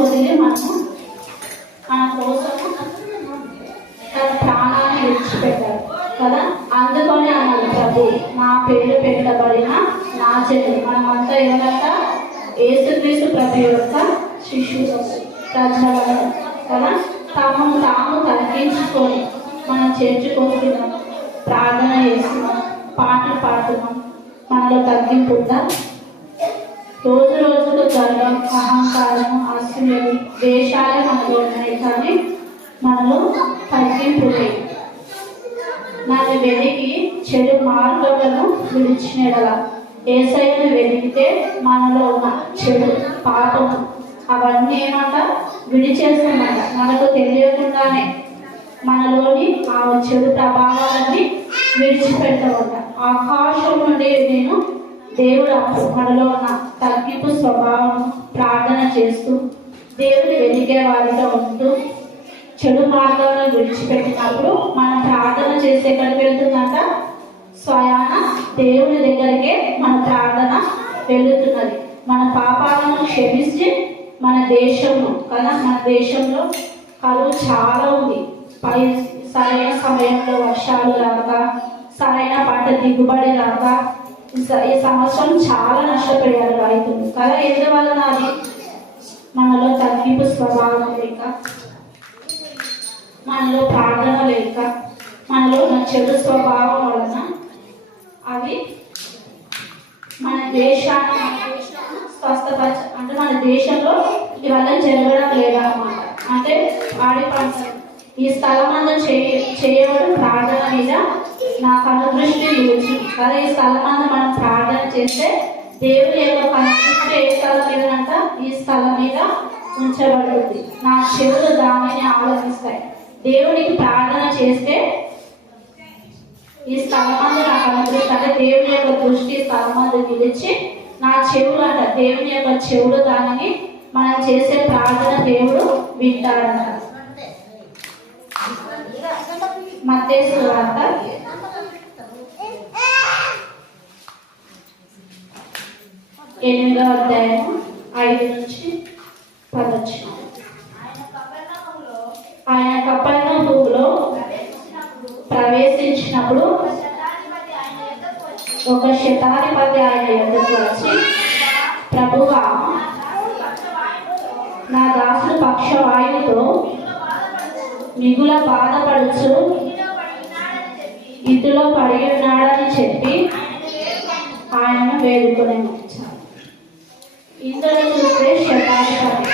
వదిలి మనము మన కోసము తన ప్రాణాన్ని విడిచిపెట్టారు కదా. అందుకని అన్నాడు ప్రభు, నా పేరు పెట్టబడిన నా చెల్లి. మనమంతా ఎవరంట? యేసుక్రీస్తు ప్రభు యొక్క శిష్యులు, ప్రజలను కదా. తాము తగ్గించుకొని మనం చేర్చుకుంటున్నాం, ప్రార్థన చేస్తున్నాం, పాటలు పాడుతున్నాం. మనలో తగ్గింపు ఉందా? రోజు రోజుకు గర్వం, అహంకారం, అసూయ, ద్వేషాలే మనలో ఉన్నాయి, కానీ మనలో తగ్గింపు లేదు. నన్ను వెలిగి చెడు మార్గములను విడిచినడలా. యేసయ్యను వెలిగితే మనలో ఉన్న చెడు పాపము అవన్నీ ఏమంట విడిచేస్తామంట. మనకు తెలియకుండానే మనలోని ఆ చెడు ప్రభావాలన్నీ విడిచిపెడతామంట. ఆకాశం నుండి నేను దేవుడు మనలో ఉన్న తగ్గింపు స్వభావం ప్రార్థన చేస్తూ దేవుని వెలిగే వారిగా ఉంటూ చెడు మార్గాలను విడిచిపెట్టినప్పుడు మనం ప్రార్థన చేసే ఎక్కడికి వెళ్తుందంట? స్వయాన దేవుని దగ్గరికే మన ప్రార్థన వెళుతున్నది. మన పాపాలను క్షమించి మన దేశంలో కదా, మన దేశంలో కరువు చాలా ఉంది. సరైన సమయంలో వర్షాలు రాక, సరైన పంట దిగుబడి రాక ఈ సంవత్సరం చాలా నష్టపోయారు రైతులు కదా. ఎందువలన? అది మనలో తగ్గింపు స్వభావం లేక, మనలో ప్రార్థన లేక, మనలో చెడు స్వభావం వలన అవి మన దేశాన్ని స్వస్థపరచ అంటే మన దేశంలో ఇవల్ల జరగడం లేదన్నమాట. అంటే వాడి పంట ఈ స్థలం అంతా చేయబడి ప్రార్థన మీద నా కనుదృష్టి నిలిచింది కదా. ఈ స్థలం అంతా మనం ప్రార్థన చేస్తే దేవుని యొక్క కనుదృష్టి ఏ స్థలం మీదంట? ఈ స్థలం మీద ఉంచబడుతుంది. నా చెవులు దానిని ఆలోచిస్తాయి. దేవునికి ప్రార్థన చేస్తే ఈ స్థలమందు నా కనుదృష్టి అంటే దేవుని యొక్క దృష్టి స్థలమందు నిలిచి నా చెవులు అంట దేవుని యొక్క చెవులు దానిని మనం చేసే ప్రార్థన దేవుడు వింటాడంట. మత్తయి సువార్త 8వ అధ్యాయం 5 నుంచి 10. ఆయన కపెర్నహూములో ప్రవేశించినప్పుడు ఒక శతాధిపతి ఆయన యొద్దకు వచ్చి, ప్రభువా, నా దాసుడు పక్షవాయువుతో మిగుల బాధపడుచు ఇందులో పడి ఉన్నాడని చెప్పి ఆయనను వేడుకొని వచ్చారు. ఇందులో చూస్తే శతాధిపతి